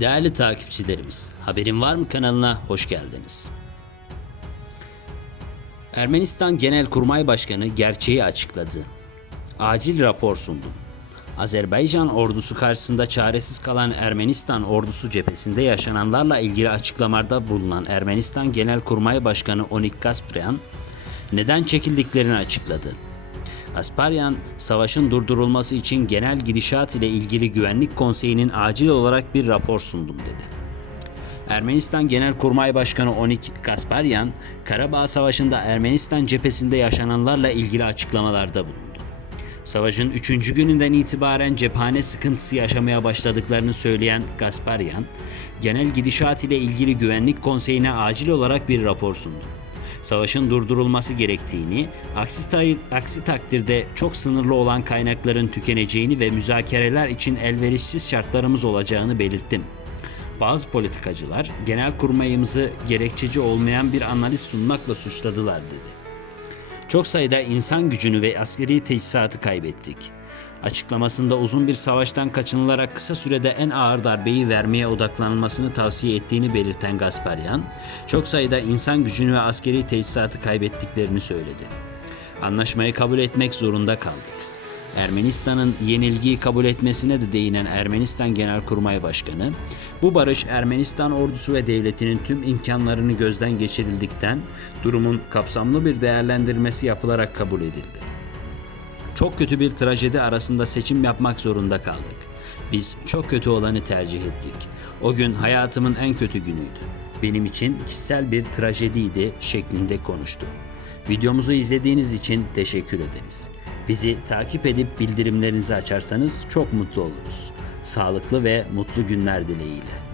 Değerli takipçilerimiz, Haberin Var mı kanalına hoş geldiniz. Ermenistan Genelkurmay Başkanı gerçeği açıkladı. Acil rapor sundu. Azerbaycan ordusu karşısında çaresiz kalan Ermenistan ordusu cephesinde yaşananlarla ilgili açıklamalarda bulunan Ermenistan Genelkurmay Başkanı Onik Kasparyan neden çekildiklerini açıkladı. Asparyan, savaşın durdurulması için genel gidişat ile ilgili Güvenlik Konseyi'nin acil olarak bir rapor sundum dedi. Ermenistan Genelkurmay Başkanı Onik Kasparyan, Karabağ Savaşı'nda Ermenistan cephesinde yaşananlarla ilgili açıklamalarda bulundu. Savaşın 3. gününden itibaren cephane sıkıntısı yaşamaya başladıklarını söyleyen Gasparyan, genel gidişat ile ilgili Güvenlik Konseyi'ne acil olarak bir rapor sundu. Savaşın durdurulması gerektiğini, aksi, tay- aksi takdirde çok sınırlı olan kaynakların tükeneceğini ve müzakereler için elverişsiz şartlarımız olacağını belirttim. Bazı politikacılar genel kurmayımızı gerekçeci olmayan bir analiz sunmakla suçladılar dedi. Çok sayıda insan gücünü ve askeri teçhizatı kaybettik. Açıklamasında uzun bir savaştan kaçınılarak kısa sürede en ağır darbeyi vermeye odaklanılmasını tavsiye ettiğini belirten Gasparyan, çok sayıda insan gücünü ve askeri teçhizatı kaybettiklerini söyledi. Anlaşmayı kabul etmek zorunda kaldık. Ermenistan'ın yenilgiyi kabul etmesine de değinen Ermenistan Genelkurmay Başkanı, bu barış Ermenistan ordusu ve devletinin tüm imkanlarını gözden geçirildikten durumun kapsamlı bir değerlendirmesi yapılarak kabul edildi. Çok kötü bir trajedi arasında seçim yapmak zorunda kaldık. Biz çok kötü olanı tercih ettik. O gün hayatımın en kötü günüydü. Benim için kişisel bir trajediydi şeklinde konuştu. Videomuzu izlediğiniz için teşekkür ederiz. Bizi takip edip bildirimlerinizi açarsanız çok mutlu oluruz. Sağlıklı ve mutlu günler dileğiyle.